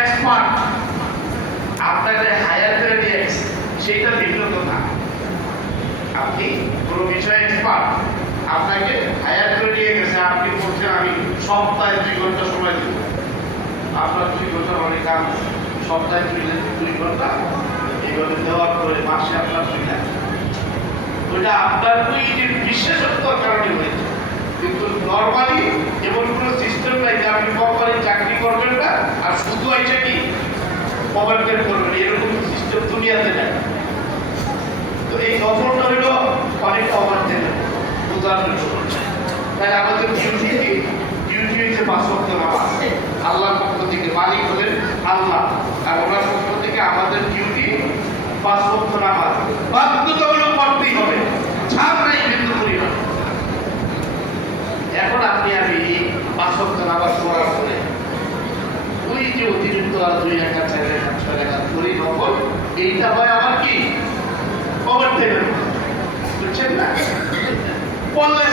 Expert, আপনাকে higher করে দিয়েছে, সেইটা ভিন্ন কথা। আপনি কোনো বিষয়ে এক্সপার্ট, আপনাকে হায়ার করে দিয়ে গেছে, আপনি বলছেন আমি সপ্তাহে 2 ঘন্টা সময় দিব, আপনার 2 ঘন্টা অনেক কাম, সপ্তাহে 2 ঘন্টা এইভাবে দেওয়ার পরে মাসে আপনার 2 লাখ, ওইটা আপনার ওই যে বিশেষত্বর কারণে হয়েছে। কিন্তু নর্মালি এমন কোনো সিস্টেম নাই যে আপনি কোম্পানি চাকরি করবেন না আর শুধু আছে কি ওভারটেক করবেন, এরকম সিস্টেম দুনিয়াতে নাই। তো এই নফলটা হইল অনেকটা ওভারটেক উদাহরণ। তাই আমাদের ডিউটি হচ্ছে 5 ওয়াক্ত নামাজ, আল্লাহর পক্ষ থেকে, মালিক হলেন আল্লাহ, আর ওনার পক্ষ থেকে আমাদের ডিউটি 5 ওয়াক্ত নামাজ বাধ্যতামূলক করতেই হবে, ছাড় নাই বিন্দু পরিমাণ। এখন আপনি আমি 5 ওয়াক্ত নামাজ পড়ার পরে ওই যে অতিরিক্ত আর 2 রাকাত 4 রাকাত 6 রাকাত করি নফল, এইটা হয় আমার কি ওভারটেক, বুঝছেন না? পড়লে